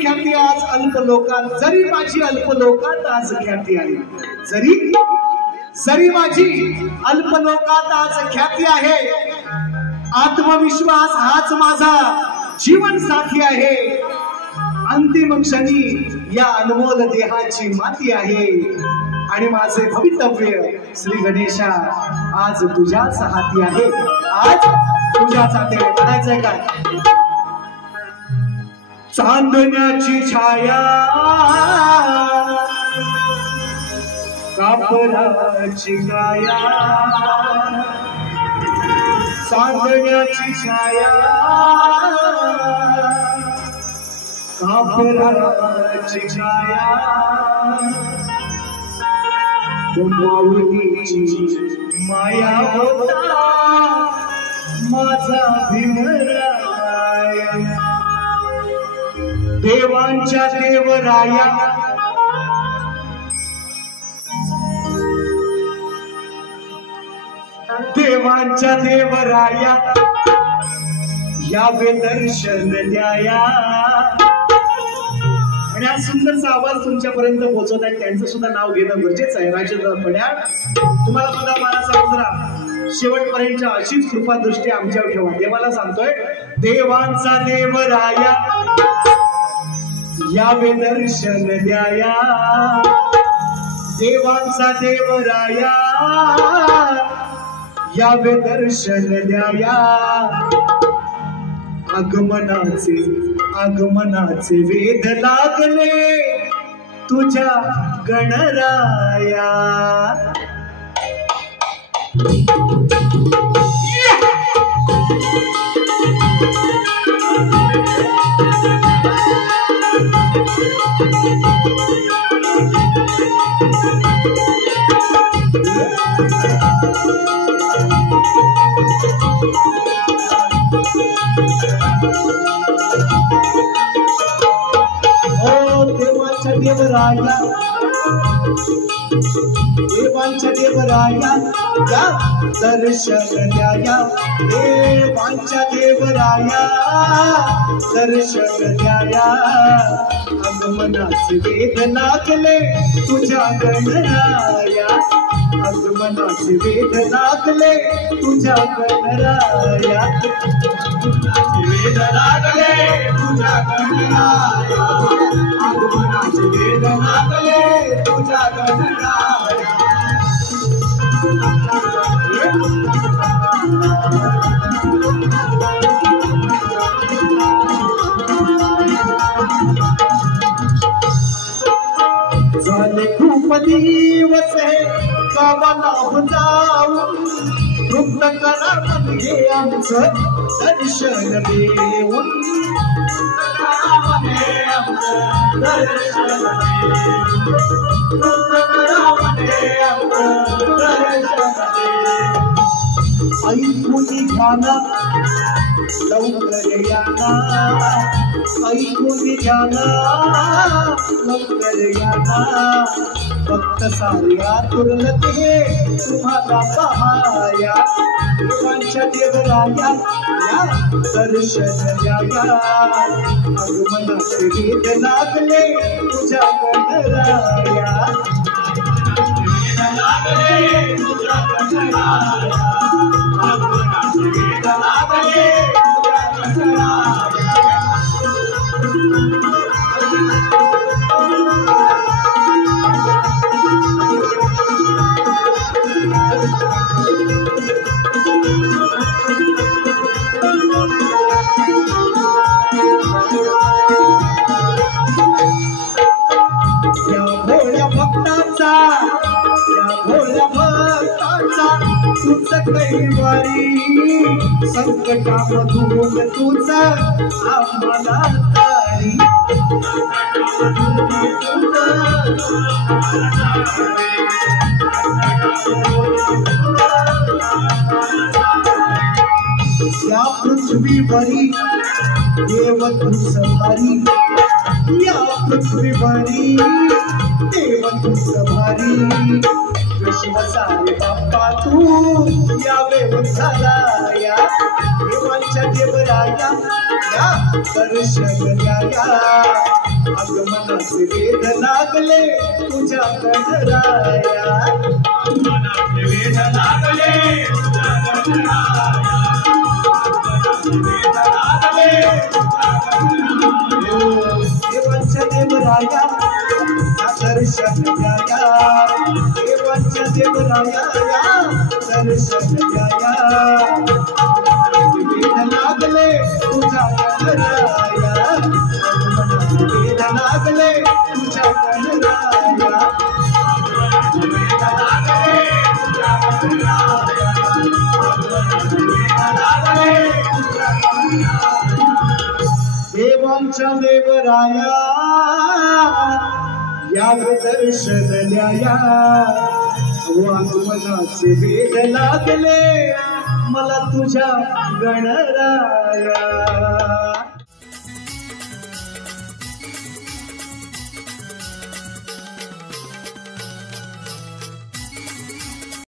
ख्याती आज अल्प लोकात, जरी माझी अल्प लोकात आज ख्याती आहे, जरी माझी अल्प लोकात आज ख्याती आहे, आत्मविश्वास हाच माझा जीवन साथी आहे, अंतिम क्षणी या अनमोल देहाची माती आहे, आणि माझे भवितव्य श्री गणेशा आज तुझ्याच हाती आहे, आज तुझ्याच हाती आहे. म्हणायचंय काय? चांदण्याची छाया कापराची काया, चांदण्याची छाया कापराची छाया, माऊलीची माया होता माझा भीमराया, देवांच्या देवराया देवांच्या देवराया यावे दर्शन द्याया. आणि हा सुंदरचा आवाज तुमच्यापर्यंत पोहोचवत आहे, त्यांचं सुद्धा नाव घेणं गरजेचं आहे. राजेंद्र पड्याळ, तुम्हाला सुद्धा मला समुद्रा शेवटपर्यंत अशीच कृपा दृष्टी आमच्यावर ठेवा. देवाला सांगतोय, देवांचा देवराया यावे दर्शन द्याया, देवांचा देवराया यावे दर्शन द्याया, आगमनाचे वेध लागले तुझ्या गणराया. देवराया देवांच्या देवराया या दर्शन द्याया, देवांच्या देवराया दर्शन द्याया, आगमनाचे वेध लागले तुझ्या गणराया, आगमनाचे वेध लागले तुझ्या गणराया, वेध लागले तुझ्या गणराया, आगमनाचे वेध लागले तुझ्या गणराया. झाले खूप दिवस गावाला जाऊन, तृप्त करा म्हणजे आमचं दर्शन देऊन, ऐकून घ्याना लवकर याना, ऐकून घ्याना लवकर याना, फक्त साऱ्या तुरलते तुम्हाला पहाया, देवांच्या देवराया या दर्शन द्याया, आगमनाचे वेध लागले तुझ्या गणराया, लागले तुझ्या गणराया, आगमनाचे वेध लागले तुझ्या गणराया. कैवारी संकटामधून तुझा आम्हाला तारी, या पृथ्वीवरी देव तुझ भारी, या पृथ्वीवरी देव तुझ भारी, शिवसारे बाप्पा तू यावे उद्धाराया, देवांच्या देवराया या दर्शन द्याया, आगमनाचे वेध लागले तुझ्या गणराया, आगमनाचे वेध लागले तुझ्या गणराया, आगमनाचे वेध लागले तुझ्या गणराया. देवांच्या देवराया दर्शन द्याया, देवांच्या देवराया दर्शन द्याया, वेद लागले तुझ्या गणराया, आगमनाचे वेद लागले तुझ्या गणराया, आगमनाचे वेध लागले तुझ्या गणराया, आगमनाचे वेध लागले तुझ्या गणराया. देवांच्या देवराया या दर्शन द्याया, आगमनाचे वेध लागले मला तुझ्या गणराया.